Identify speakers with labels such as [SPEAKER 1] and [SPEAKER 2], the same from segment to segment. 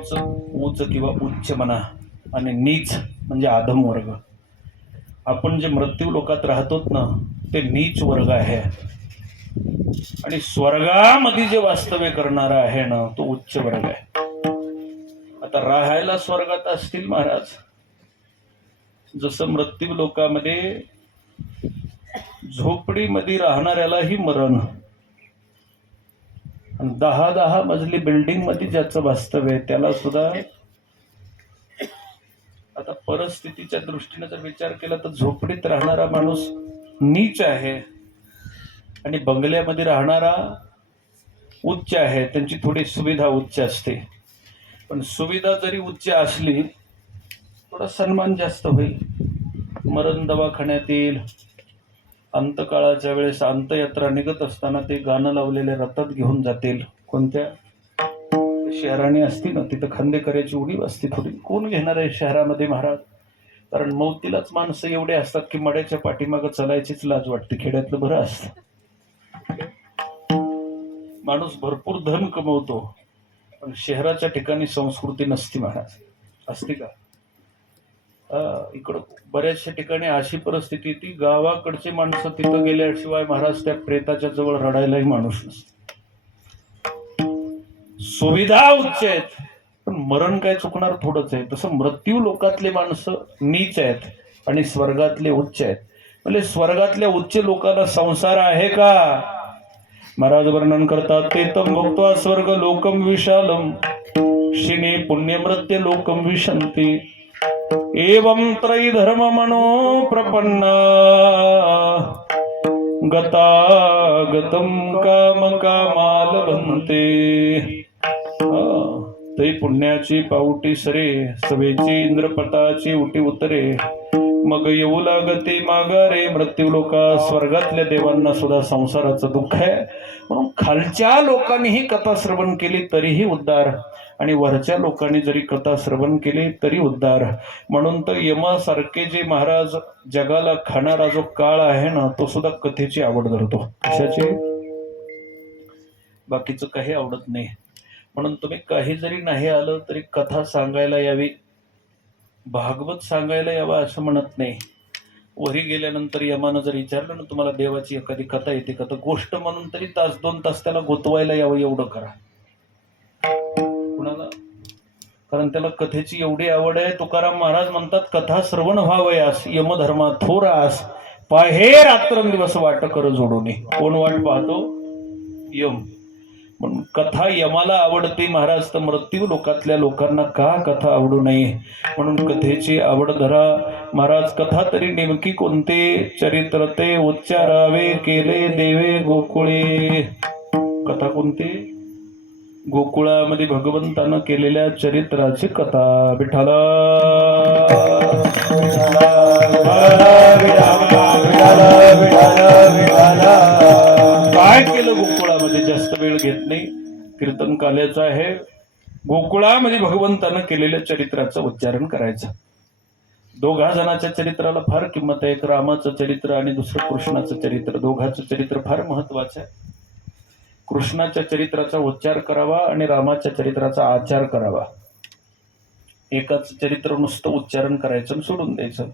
[SPEAKER 1] उच उच किंवा उच्च म्हणा आणि नीच म्हणजे आधम वर्ग. आपण जे मृत्यू लोकात राहतोत ना ते नीच वर्ग आहे. आणि स्वर्गामध्ये जे वास्तव्य करणारा आहे ना तो उच्च वर्ग आहे. आता राहायला स्वर्गात असतील महाराज. जसं मृत्यू लोकामध्ये झोपडीमध्ये राहणाऱ्यालाही मरण. दहा दहा मजली बिल्डिंगमध्ये ज्याचं वास्तव्य आहे त्याला सुद्धा आता परिस्थितीच्या दृष्टीने जर विचार केला तर झोपडीत राहणारा माणूस नीच आहे. आणि बंगल्यामध्ये राहणारा उच्च आहे. त्यांची थोडी सुविधा उच्च असते. पण सुविधा जरी उच्च असली थोडा सन्मान जास्त होईल. मरण दवाखान्यात येईल. अंतकाळाच्या वेळेस अंतयात्रा निघत असताना ते गाणं लावलेले रथात घेऊन जातील. कोणत्या? शहराने असतील ना तिथं खांदेकऱ्याची उडी असते थोडी. कोण घेणार आहे शहरामध्ये महाराज? कारण मौतीलाच माणसं एवढे असतात की मड्याच्या पाठीमागं चलायचीच लाज वाटते खेड्यातलं बरं असतं. माणूस भरपूर धन कमवतो पण शहराच्या ठिकाणी संस्कृती नसती महाराज. असते का? इकडं बऱ्याचशा ठिकाणी अशी परिस्थिती येते गावाकडची माणसं तिथं गेल्याशिवाय महाराज त्या प्रेताच्या जवळ रडायलाही माणूस नसतो. सुविधा उच्च आहेत पण मरण काय चुकणार थोडंच आहे. तसं मृत्यू लोकातले माणसं नीच आहेत आणि स्वर्गातले उच्च आहेत. म्हणजे स्वर्गातल्या उच्च लोकांना संसार आहे का? महाराज वर्णन करतात ते तर भोगतो स्वर्ग लोकम विशालम शिने पुण्यमृत्य लोकम विशंती एवं त्रयी धर्म मनो प्रपन्ना गतागतम काम कामाल बनते ते पुण्याची पावटी सरे सभेची इंद्रपटाची उटी उतरे। मग येऊ लागते मागारे मृत्यू लोक स्वर्गातल्या देवांना सुद्धा संसाराचं दुःख आहे. म्हणून खालच्या लोकांनीही कथा श्रवण केली तरीही उद्धार आणि वरच्या लोकांनी जरी कथा श्रवण केली तरी उद्धार. म्हणून तर यमासारखे जे महाराज जगाला खाणारा जो काळ आहे ना तो सुद्धा कथेची आवड धरतो. कशाची? बाकीचं काही आवडत नाही. म्हणून तुम्ही काही जरी नाही आलं तरी कथा सांगायला यावी. भागवत सांगायला यावं असं म्हणत नाही. वरी गेल्यानंतर यमानं जर विचारलं ना तुम्हाला देवाची एखादी कथा येते का? तर गोष्ट म्हणून तरी तास दोन तास त्याला गोतवायला यावं एवढं करा. कुणाला? कारण त्याला कथेची एवढी आवड आहे तुकाराम महाराज म्हणतात कथा श्रवण व्हावयास यमधर्मा थोरास पाहे रात्रंदिवस वाट कर जोडूने. कोण वाट पाहतो? यम. पण कथा यमाला आवडते महाराज तर मृत्यू लोकातल्या लोकांना का कथा आवडू नये? म्हणून कथेची आवड धरा. महाराज कथा तरी नेमकी कोणते? चरित्र ते उच्चारावे केले देवे गोकुळे. कथा कोणती? गोकुळामध्ये भगवंतानं केलेल्या चरित्राची कथा. विठाला काय केलं गोकुळामध्ये? जास्त वेळ घेत नाही. कीर्तन काल्याचं आहे. गोकुळामध्ये भगवंतानं केलेल्या चरित्राचं उच्चारण करायचं. दोघा जणाच्या चरित्राला फार किंमत आहे. एक रामाचं चरित्र आणि दुसरं कृष्णाचं चरित्र. दोघाचं चरित्र फार महत्वाचं आहे. कृष्णाच्या चरित्राचा उच्चार करावा आणि रामाच्या चरित्राचा आचार करावा. एकाच चरित्र नुसतं उच्चारण करायचं आणि सोडून द्यायचं.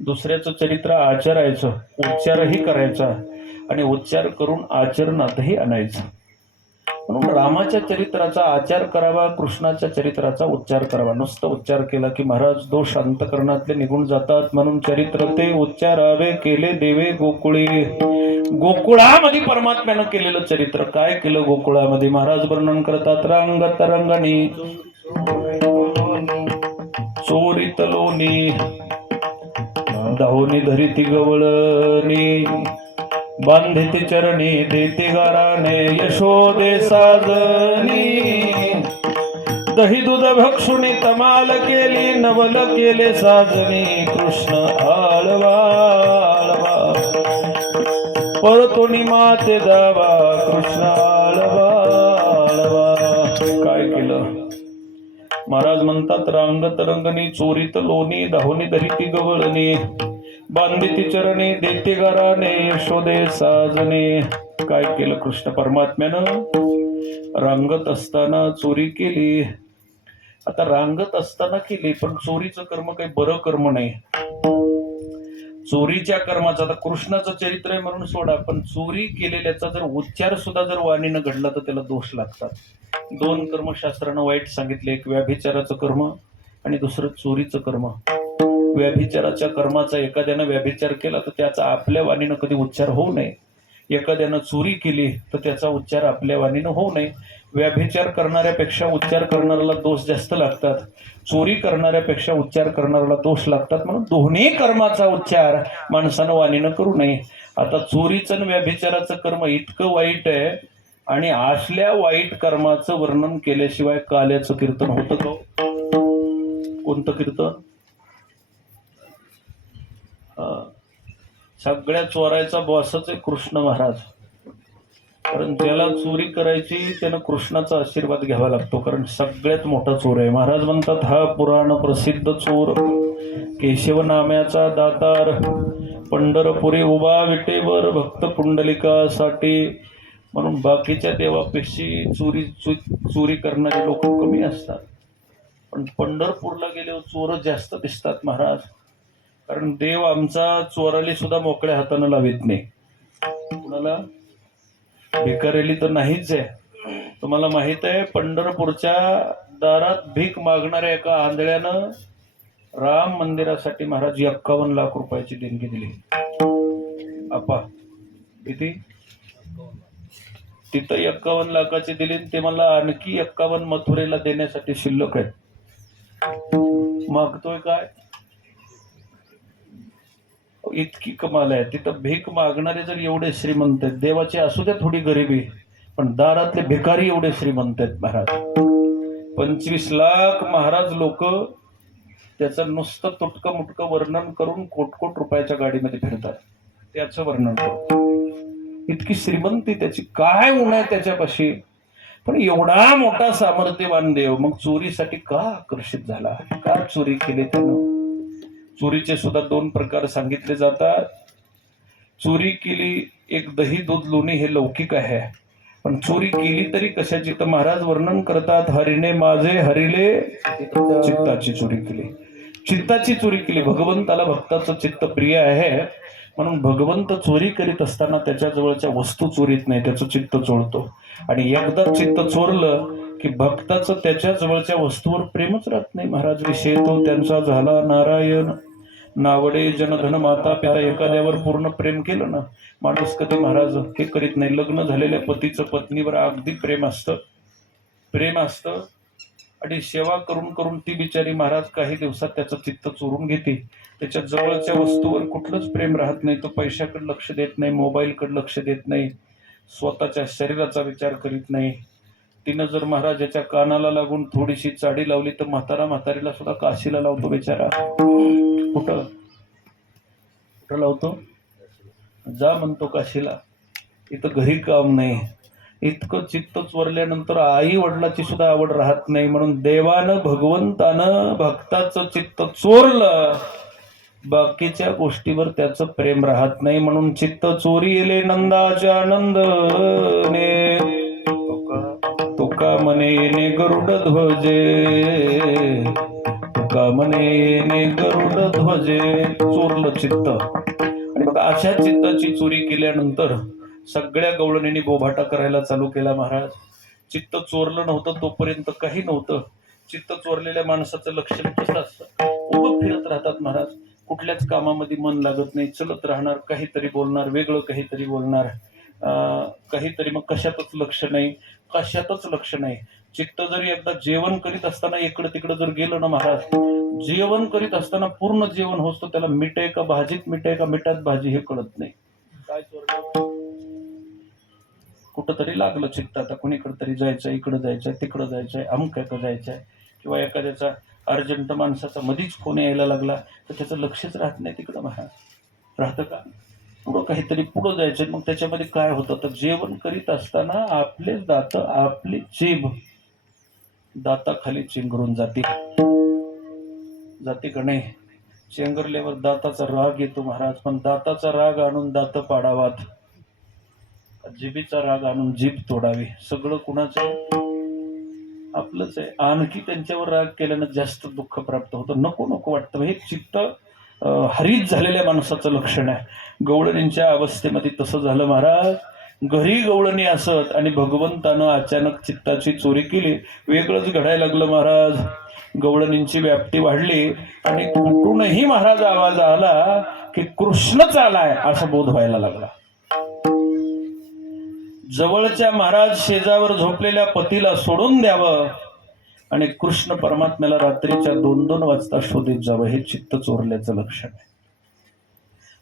[SPEAKER 1] दुसऱ्याचं चरित्र आचरायचं उच्चारही करायचा आणि उच्चार करून आचरणातही आणायचं. म्हणून रामाच्या चरित्राचा आचार करावा कृष्णाच्या चरित्राचा उच्चार करावा. नुसतं उच्चार केला की महाराज दोष अंतकरणातले निघून जातात. म्हणून चरित्र ते उच्चारावे केले देवे गोकुळे. गोकुळामध्ये परमात्म्यानं केलेलं चरित्र. काय केलं गोकुळामध्ये? महाराज वर्णन करतात रंग तरंगणी. चोरीत लोणी. धावणी धरिती गवळणी. बांधिते चरणी देते गाराने. यशोदे साजनी दही दूध भक्षुणी तमाल केली नवल केले साजनी कृष्ण आळवा. परतोनी माते दावा कृष्ण आळवा काय केलं? महाराज म्हणतात रांग तरंगणी चोरीत लोणी धावणी धरिती गवळणी. बांधिती चरणी देते गाराने यशोदे साजने काय केलं कृष्ण परमात्म्यानं? रांगत असताना चोरी केली. आता रांगत असताना केली पण चोरीचं कर्म काही बरं कर्म नाही. चोरीच्या कर्माचा. आता कृष्णाचं चरित्र आहे म्हणून सोडा पण चोरी केलेल्याचा जर उच्चार सुद्धा जर वाणीनं घडला तर त्याला दोष लागतात. दोन कर्मशास्त्रानं वाईट सांगितले एक व्याभिचाराचं कर्म आणि दुसरं चोरीचं कर्म. व्याभिचाराच्या कर्माचा एखाद्यानं व्याभिचार केला तर त्याचा आपल्या वाणीनं कधी उच्चार होऊ नये. एखाद्यानं चोरी केली तर त्याचा उच्चार आपल्या वाणीनं होऊ नये. व्याभिचार करणाऱ्यापेक्षा उच्चार करणाऱ्याला दोष जास्त लागतात. चोरी करणाऱ्यापेक्षा उच्चार करणाऱ्याला दोष लागतात म्हणून दोन्ही कर्माचा उच्चार माणसानं वाणीनं करू नये. आता चोरीचं आणि व्याभिचाराचं कर्म इतकं वाईट आहे आणि असल्या वाईट कर्माचं वर्णन केल्याशिवाय काल्याचं कीर्तन होतं का? कोणतं कीर्तन? हा. सगळ्या चोरायचा बॉसच आहे कृष्ण महाराज. कारण ज्याला चोरी करायची त्यानं कृष्णाचा आशीर्वाद घ्यावा लागतो. कारण सगळ्यात मोठा चोर आहे. महाराज म्हणतात हा पुराण प्रसिद्ध चोर केशव नाम्याचा दातार पंढरपुरी उभा विटेवर भक्त पुंडलिकासाठी. म्हणून बाकीच्या देवापेक्षा चोरी चो- चोरी करणारे लोक कमी असतात. पण पंढरपूरला गेल्यावर चोर जास्त दिसतात महाराज. कारण देव आमचा चोराली सुद्धा मोकळ्या हातानं लावित नाही. कुणाला? भिकारेली तर नाहीच आहे. तुम्हाला माहीत आहे पंढरपूरच्या दारात भीक मागणाऱ्या एका आंधळ्यानं राम मंदिरासाठी महाराज एक्कावन्न लाख रुपयाची देणगी दिली. आपा किती? तिथं एक्कावन्न लाखाची दिली ते मला आणखी एक्कावन्न मथुरेला देण्यासाठी शिल्लक आहे. मागतोय काय? इतकी कमाल आहे. तिथं भीक मागणारे जर एवढे श्रीमंत आहेत देवाची असू द्या थोडी गरिबी पण दारातले भिकारी एवढे श्रीमंत आहेत महाराज. पंचवीस लाख महाराज लोक त्याचं नुसतं तुटकं मुटकं वर्णन करून कोट कोट रुपयाच्या गाडीमध्ये फिरतात. त्याचं वर्णन करून. इतकी श्रीमंती त्याची. काय उण आहे त्याच्यापाशी? पण एवढा मोठा सामर्थ्यवान देव मग चोरीसाठी का आकर्षित झाला? का चोरी केली त्यानं? चोरीचे सुद्धा दोन प्रकार सांगितले जातात. चोरी केली एक दही दूध लोणी हे लौकिक आहे. पण चोरी केली तरी कशाची? तर महाराज वर्णन करतात हरिने माझे हरिले चित्ताची चोरी केली. चित्ताची चोरी केली. भगवंताला भक्ताचं चित्त प्रिय आहे. म्हणून भगवंत चोरी करीत असताना त्याच्या जवळच्या वस्तू चोरीत नाही त्याचं चित्त चोरतो. आणि एकदा चित्त चोरलं की भक्ताचं त्याच्या जवळच्या वस्तूवर प्रेमच राहत नाही. महाराज विषय तो त्यांचा झाला नारायण. नावडे जनधन माता पिता एखाद्यावर पूर्ण प्रेम केलं ना? माणूस कधी महाराज हे करीत नाही. लग्न झालेल्या पतीचं पत्नीवर अगदी प्रेम असतं. प्रेम असतं. आणि सेवा करून करून ती बिचारी महाराज काही दिवसात त्याचं चित्त चोरून घेते. त्याच्या जवळच्या वस्तूवर कुठलंच प्रेम राहत नाही. तो पैशाकडे लक्ष देत नाही मोबाईलकडे लक्ष देत नाही स्वतःच्या शरीराचा विचार करीत नाही. तिनं जर महाराजाच्या कानाला लागून थोडीशी चाडी लावली तर म्हातारा म्हातारीला सुद्धा काशीला लावतो बिचारा. कुठं? कुठं लावतो? जा म्हणतो काशीला. इथं घरी काम नाही. इतकं चित्त चोरल्यानंतर आई वडिलाची सुद्धा आवड राहत नाही. म्हणून देवानं भगवंतानं भक्ताचं चित्त चोरलं. बाकीच्या गोष्टीवर त्याचं प्रेम राहत नाही. म्हणून चित्त चोरीले येले नंदाच्या नंदने तुका म्हणे येणे गरुड ध्वजे. तुका म्हणे गरुड ध्वजे चोरलं चित्त. आणि बघा अशा चित्ताची चोरी केल्यानंतर सगळ्या गवळणींनी गोभाटा करायला चालू केला महाराज. चित्त चोरलं नव्हतं तोपर्यंत काही नव्हतं. चित्त चोरलेल्या माणसाचं लक्षण कसं असतं? उभं फिरत राहतात महाराज. कुठल्याच कामामध्ये मन लागत नाही चलत राहणार काहीतरी बोलणार वेगळं काहीतरी बोलणार. काहीतरी मग कशातच लक्ष नाही कशातच लक्ष नाही. चित्त जरी एकदा जेवण करीत असताना इकडं तिकडं जर गेलं ना महाराज जेवण करीत असताना पूर्ण जेवण होतं त्याला मीठ आहे का भाजीत मीठ आहे का मिठात भाजी हे कळत नाही. कुठंतरी लागलं चित्त आता कुणीकडे तरी जायचं इकडं जायचंय तिकडं जायचंय अमुक एका जायचंय? किंवा एखाद्याचा अर्जंट माणसाचा मधीच फोन यायला लागला तर त्याचं लक्षच राहत नाही तिकडं महाराज. राहतं का? पुढं काहीतरी पुढं जायचं मग त्याच्यामध्ये काय होतं? तर जेवण करीत असताना आपले दात आपली जीभ दाताखाली चिंगरून जाते. जाते का नाही चेंगरल्यावर दाताचा राग येतो महाराज पण दाताचा राग आणून दात पाडावात. जिबीचा राग आणून जीभ तोडावी. सगळं कुणाचं? आपलंच आहे. आणखी त्यांच्यावर राग केल्यानं जास्त दुःख प्राप्त होतं. नको नको वाटतं. हे चित्त हरित झालेल्या माणसाचं लक्षण आहे. गवळणींच्या अवस्थेमध्ये तसं झालं महाराज. घरी गवळणी असत आणि भगवंतानं अचानक चित्ताची चोरी केली वेगळंच घडायला लागलं महाराज. गवळणींची व्याप्ती वाढली आणि कुठूनही महाराज आवाज आला की कृष्णच आलाय असा बोध व्हायला लागला. जवळच्या महाराज शेजावर झोपलेल्या पतीला सोडून द्यावं आणि कृष्ण परमात्म्याला रात्रीच्या दोन दोन वाजता शोधित जावं हे चित्त चोरल्याचं लक्षण आहे.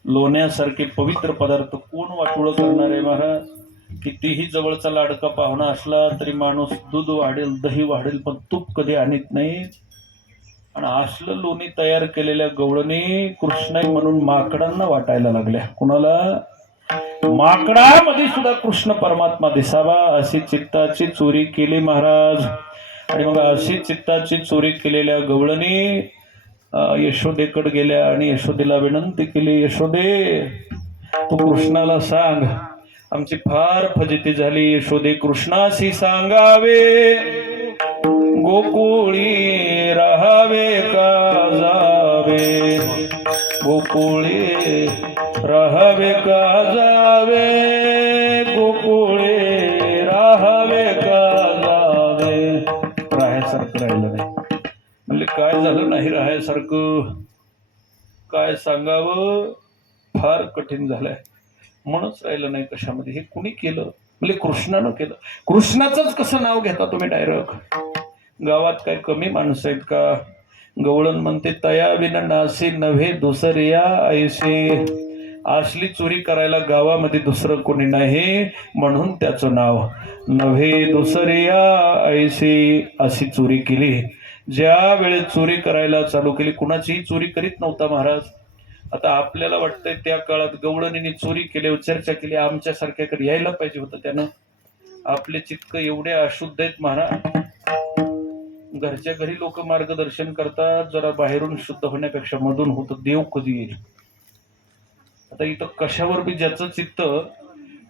[SPEAKER 1] लोण्यासारखे पवित्र पदार्थ कोण वाटोळं करणार आहे महाराज? कितीही जवळचा लाडका पाहुणा असला तरी माणूस दूध वाढेल दही वाढेल पण तूप कधी आणत नाही. आणि असलं लोणी तयार केलेल्या गवळणी कृष्ण म्हणून माकडांना वाटायला लागल्या. कुणाला? माकडामध्ये सुद्धा कृष्ण परमात्मा दिसावा अशी चित्ताची चोरी केली महाराज. आणि मग अशी चित्ताची चोरी केलेल्या गवळणी यशोदेकडे गेल्या आणि यशोदेला विनंती केली यशोदे तू कृष्णाला सांग. आमची फार फजिती झाली. यशोदे कृष्णाशी सांगावे. गोकुळी राहावे का जावे? गोकुळे राहावे का जावे? झालं काय सांगावं? फार कठीण झालंय. म्हणूनच राहिलं नाही कशामध्ये. हे कुणी केलं? म्हणजे कृष्णानं केलं. कृष्णाचंच कसं नाव घेता तुम्ही डायरेक्ट गावात काय कमी माणसं आहेत का? गवळण म्हणते तया विन नासी नव्हे दुसऱ्या ऐसे असली चोरी करायला गावामध्ये दुसरं कोणी नाही म्हणून त्याचं नाव नव्हे दुसऱ्या ऐसे अशी चोरी केली. ज्या वेळेस चोरी करायला चालू केली कुणाचीही चोरी करीत नव्हता महाराज. आता आपल्याला वाटतंय त्या काळात गवळणीने चोरी केली चर्चा केली आमच्यासारख्याकडे यायला पाहिजे होतं त्यानं. आपले चित्त एवढे अशुद्ध आहेत महाराज. घरच्या घरी लोक मार्गदर्शन करतात जरा बाहेरून शुद्ध होण्यापेक्षा मधून होतं देव कधी येईल? आता इथं कशावर बी ज्याचं चित्त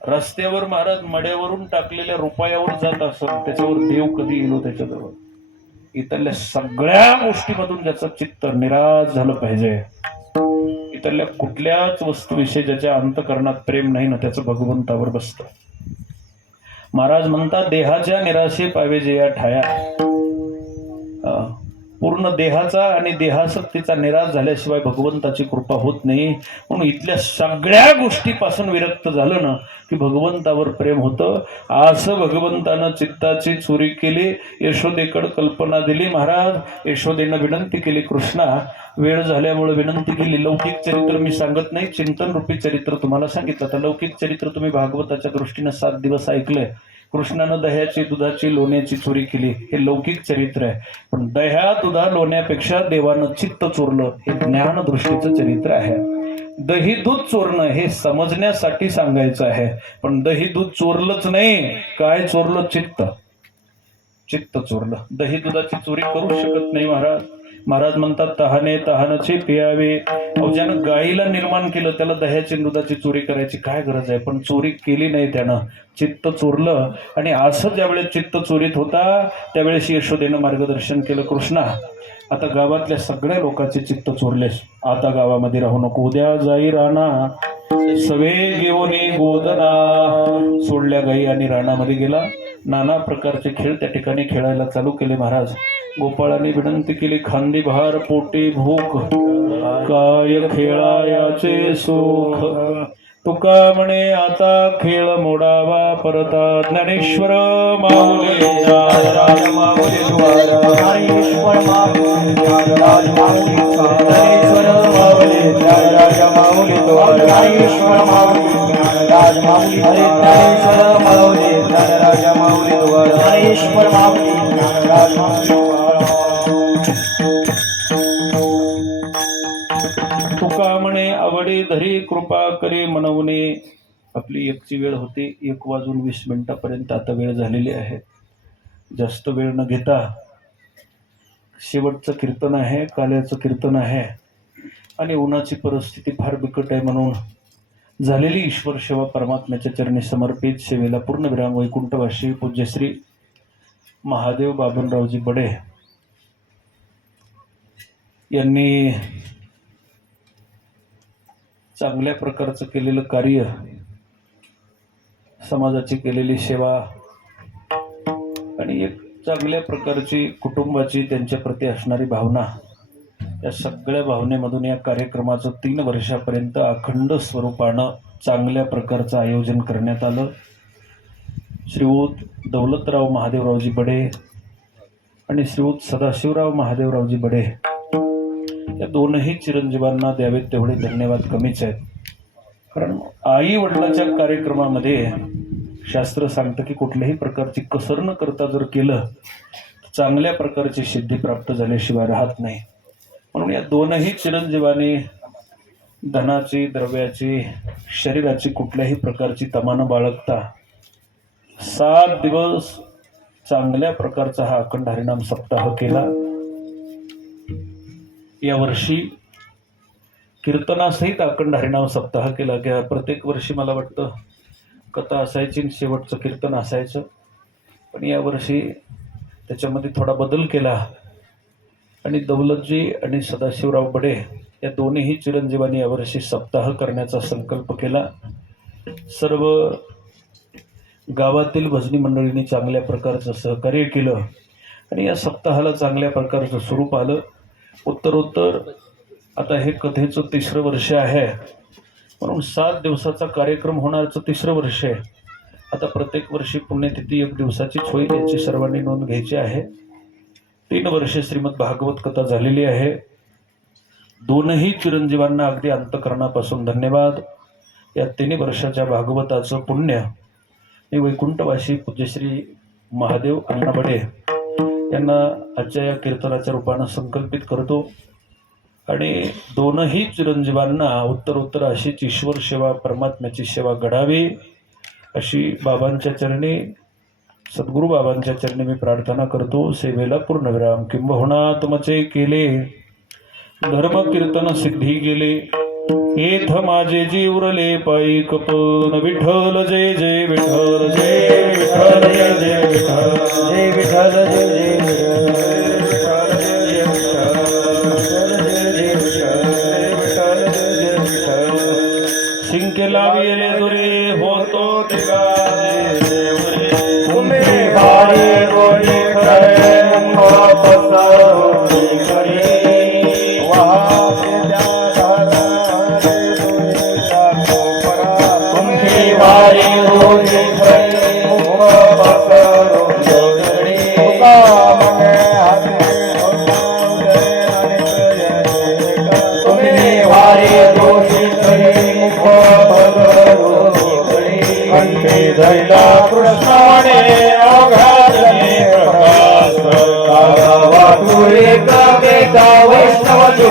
[SPEAKER 1] रस्त्यावर महाराज मड्यावरून टाकलेल्या रुपयावर जात असत त्याच्यावर देव कधी येईल हो त्याच्याजवळ? इथल्या सगळ्या गोष्टीमधून ज्याचं चित्त निराश झालं पाहिजे. इथल्या कुठल्याच वस्तूविषयी ज्याच्या अंतकरणात प्रेम नाही ना त्याचं भगवंतावर बसतं. महाराज म्हणतात देहाच्या निराशे पाहिजे या ठाया. पूर्ण देहाचा आणि देहासक्तीचा निराश झाल्याशिवाय भगवंताची कृपा होत नाही. म्हणून इथल्या सगळ्या गोष्टीपासून विरक्त झालं ना की भगवंतावर प्रेम होतं. असं भगवंतानं चित्ताची चोरी केली यशोदेकडं कल्पना दिली महाराज. यशोदेनं विनंती केली कृष्णा वेळ झाल्यामुळे विनंती केली. लौकिक चरित्र मी सांगत नाही. चिंतन रूपी चरित्र तुम्हाला सांगितलं. तर लौकिक चरित्र तुम्ही भागवताच्या दृष्टीनं सात दिवस ऐकलंय. कृष्णानं दह्याची दुधाची लोण्याची चोरी केली. हे लौकिक चरित्र आहे. पण दह्या दुधा लोण्यापेक्षा देवानं चित्त चोरलं हे ज्ञान दृष्टीचं चरित्र आहे. दही दूध चोरणं हे समजण्यासाठी सांगायचं आहे. पण दही दूध चोरलंच नाही. काय चोरलं? चित्त. चित्त चोरलं. दही दुधाची चोरी करू शकत नाही महाराज. महाराज म्हणतात तहाने तहानचे पियावे. ज्यानं गाईला निर्माण केलं त्याला दह्याची दुधाची चोरी करायची काय गरज आहे? पण चोरी केली नाही त्यानं. चित्त चोरलं आणि असं ज्यावेळेस चित्त चोरीत होता त्यावेळेस यशोदेनं मार्गदर्शन केलं कृष्णा आता गावातल्या सगळ्या लोकांचे चित्त चोरलेस आता गावामध्ये राहू नको. उद्या जाई राणा. सवे घेऊन गोदना सोडल्या गाई आणि रानामध्ये गेला. नाना प्रकारचे खेळ त्या ठिकाणी खेळायला चालू केले महाराज. गोपाळाने विनंती केली खांदी भार पोटी भूक. काय खेळायाचे सुख? तुका म्हणे आता खेळ मोडावा परता. ज्ञानेश्वर माऊले जय राज माऊली
[SPEAKER 2] ज्ञानेश्वर माऊली ज्ञानराज माऊली
[SPEAKER 1] ज्ञानेश्वर माऊली राज माऊली
[SPEAKER 2] ज्ञानेश्वर
[SPEAKER 1] हरे ज्ञानेश्वर माऊली माऊली
[SPEAKER 2] ज्ञानेश्वर माऊली माऊली
[SPEAKER 1] म्हणे धरी कृपा करे मनवणे. आपली एकची वेळ होती. एक वाजून वीस मिनिटापर्यंत आता वेळ झालेली आहे. जास्त वेळ न घेता शेवटचं कीर्तन आहे काल्याचं कीर्तन आहे. आणि उन्हाची परिस्थिती फार बिकट आहे म्हणून झालेली ईश्वर सेवा परमात्म्याच्या चरणी समर्पित सेवेला पूर्णविराम वैकुंठवासी पूज्यश्री महादेव बाबनरावजी बडे यांनी चांगल्या प्रकारचं केलेलं कार्य समाजाची केलेली सेवा आणि एक चांगल्या प्रकारची कुटुंबाची त्यांच्या प्रती असणारी भावना या सगळ्या भावनेमधून या कार्यक्रमाचं तीन वर्षापर्यंत अखंड स्वरूपानं चांगल्या प्रकारचं आयोजन करण्यात आलं. श्रीयुत दौलतराव महादेवरावजी बडे आणि श्रीयुत सदाशिवराव महादेवरावजी बडे या दोनही चिरंजीवांना द्यावेत तेवढे धन्यवाद कमीच आहेत. कारण आई वडिलाच्या कार्यक्रमामध्ये शास्त्र सांगतं की कुठल्याही प्रकारची कसर न करता जर केलं तर चांगल्या प्रकारची सिद्धी प्राप्त झाल्याशिवाय राहत नाही. म्हणून या दोनही चिरंजीवांनी धनाची द्रव्याची शरीराची कुठल्याही प्रकारची तमानं बाळगता सात दिवस चांगल्या प्रकारचा हा अखंड हरिणाम सप्ताह केला. यावर्षी कीर्तनासहित अखंड हरिनाम सप्ताह केला की प्रत्येक वर्षी मला वाटतं कथा असायची शेवटचं कीर्तन असायचं. पण यावर्षी त्याच्यामध्ये थोडा बदल केला. आणि दौलतजी आणि सदाशिवराव बडे या दोन्हीही चिरंजीवांनी यावर्षी सप्ताह करण्याचा संकल्प केला. सर्व गावातील भजनी मंडळींनी चांगल्या प्रकारचं सहकार्य केलं. आणि या सप्ताहाला चांगल्या प्रकारचं स्वरूप आलं. उत्तरोत्तर. आता हे कथेचं तिसरं वर्ष आहे. म्हणून सात दिवसाचा कार्यक्रम होणारचं तिसरं वर्ष आहे. आता प्रत्येक वर्षी पुण्यतिथी एक दिवसाची होईल याची सर्वांनी नोंद घ्यायची आहे. तीन वर्षे श्रीमद भागवत कथा झालेली आहे. दोनही चिरंजीवांना अगदी अंतकरणापासून धन्यवाद. या तिन्ही वर्षाच्या भागवताचं पुण्य मी वैकुंठवासी पूज्यश्री महादेव अण्णा बडे यांना आजच्या या कीर्तनाच्या रूपानं संकल्पित करतो. आणि दोनही चिरंजीवांना उत्तर उत्तर अशीच ईश्वर सेवा परमात्म्याची सेवा घडावी अशी बाबांच्या चरणी सद्गुरू बाबांच्या चरणी मी प्रार्थना करतो. सेवेला पूर्णविराम. किंबहुना तुमचे केले. धर्म कीर्तन सिद्धी गेले. येथ माझे जीवरले पायी पण विठ्ठल जय जय विठ्ठल जय विठ्ठल जय जय विठ्ठल
[SPEAKER 2] जय विठ्ठल जय जय विठ्ठल.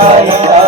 [SPEAKER 2] येत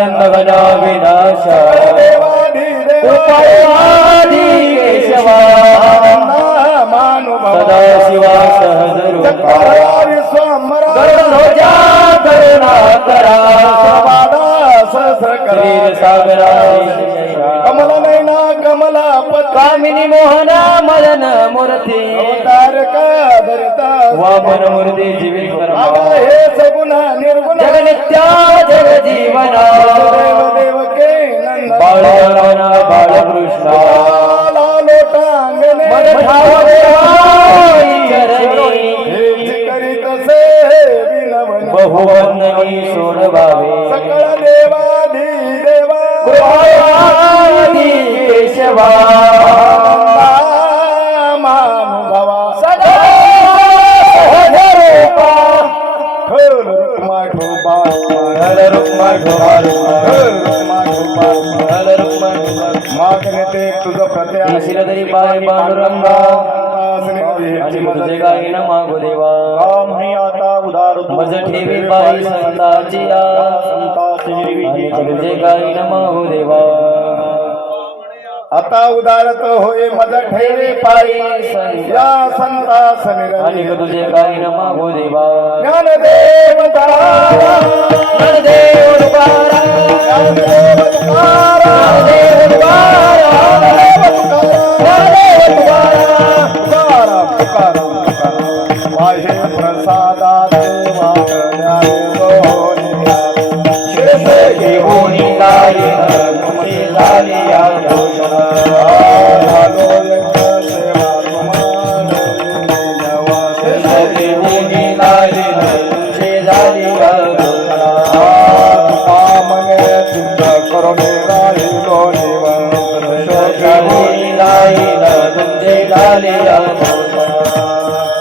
[SPEAKER 2] आनंद घन विनाश उपायादी केशवा सदा शिवा सहज रूपा गरुडध्वजा करुणा करा सागरा
[SPEAKER 3] कमला नैना कमला
[SPEAKER 2] कामिनी मोहना मदन मूर्ती.
[SPEAKER 3] तारका
[SPEAKER 2] वामन मूर्ती जीवित
[SPEAKER 3] हे सगुण निर्गुण.
[SPEAKER 2] जगनित्या जग जीवना
[SPEAKER 3] देव देव के नंद
[SPEAKER 2] बाळकृष्णा.
[SPEAKER 3] उदारत होय मज ठेवे पायी या संतास
[SPEAKER 2] आणि
[SPEAKER 3] निरंजन
[SPEAKER 2] तुझे गाई न मागो देवा.
[SPEAKER 3] ज्ञानदेव तारा
[SPEAKER 2] देव तुकारा
[SPEAKER 3] ज्ञानदेव तुकारा
[SPEAKER 2] देव तुकारा
[SPEAKER 3] ज्ञानदेव तुकारा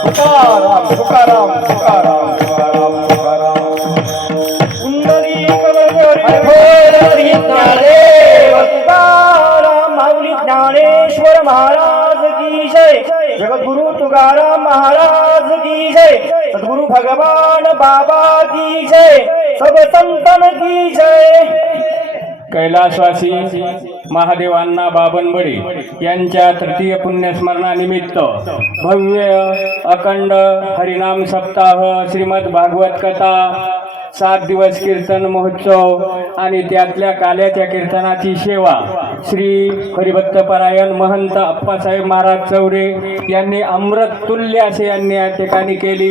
[SPEAKER 3] तुकाराम तुकाराम तुकाराम तुकाराम तुकाराम
[SPEAKER 4] माऊली ज्ञानेश्वर महाराज की जय जगद्गुरु तुकाराम महाराज की जय सद्गुरु भगवान बाबा की जय सब संतन की जय
[SPEAKER 5] कैलासवासी महादेवांना अण्णा यांच्या तृतीय पुण्यस्मरणानिमित्त भव्य अखंड हरिनाम सप्ताह श्रीमद भागवत कथा सात दिवस कीर्तन महोत्सव आणि त्यातल्या काल्याच्या कीर्तनाची सेवा श्री हरिभक्तपरायण महंत अप्पासाहेब महाराज चौरे यांनी अमृत तुल्य असे यांनी या ठिकाणी केली.